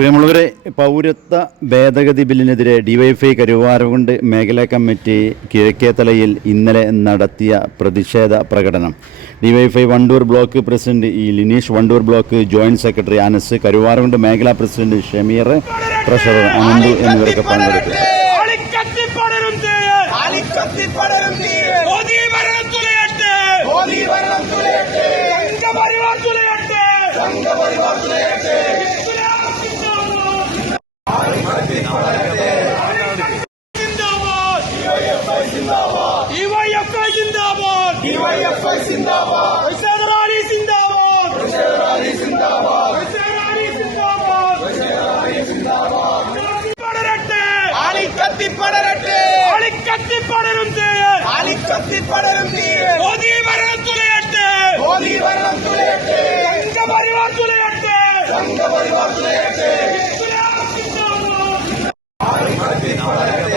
പ്രിയമുള്ളവരെ പൗരത്വ ഭേദഗതി ബില്ലിനെതിരെ ഡിവൈഎഫ്ഐ കരുവാരകുണ്ട് മേഖലാ കമ്മിറ്റി കിഴക്കേത്തലയിൽ ഇന്നലെ നടത്തിയ പ്രതിഷേധ പ്രകടനം. DYFI Wandoor block president E Lineesh Wandoor block joint secretary Anas Karuvarakundu മേഖലാ പ്രസിഡന്റ് ഷമീർ ട്രഷറർ അനന്തു എന്നിവരൊക്കെ പങ്കെടുത്തു. டிஒய்எஃப்ஐ ஜிந்தாபாத் டிஒய்எஃப்ஐ ஜிந்தாபாத் ஹுசேன் அலி ஜிந்தாபாத் ஹுசேன் அலி ஜிந்தாபாத் ஹுசேன் அலி ஜிந்தாபாத் ஹுசேன் அலி ஜிந்தாபாத் படரட்டு. அலி கத்தி படரட்டு. அலி கத்தி படரும் தீயர் அலி கத்தி படரும் தீயர் மோதி மரணம் துளையட்டு. மோதி மரணம் துளையட்டு. சங்க பரிவார் துளையட்டு. சங்க பரிவார் துளையட்டு. அலி கத்தி படரட்டு.